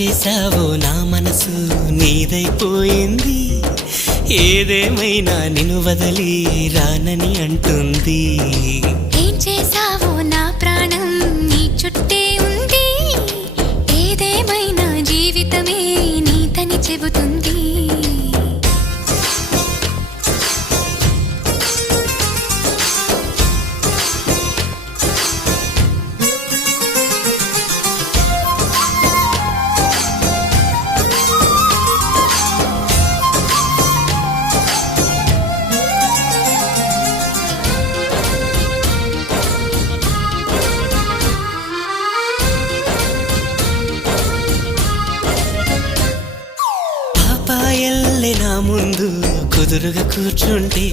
చేసావో నా మనసు నీదైపోయింది. ఏదేమైనా నిన్ను వదిలి రానని అంటుంది. ఏం చేసావో నా ప్రాణం నీ చుట్టే ఉంది. ఏదేమైనా జీవితమే నీతని చెబుతుంది. పాపాయల్లే నా ముందు కుదురుగా కూర్చుంటే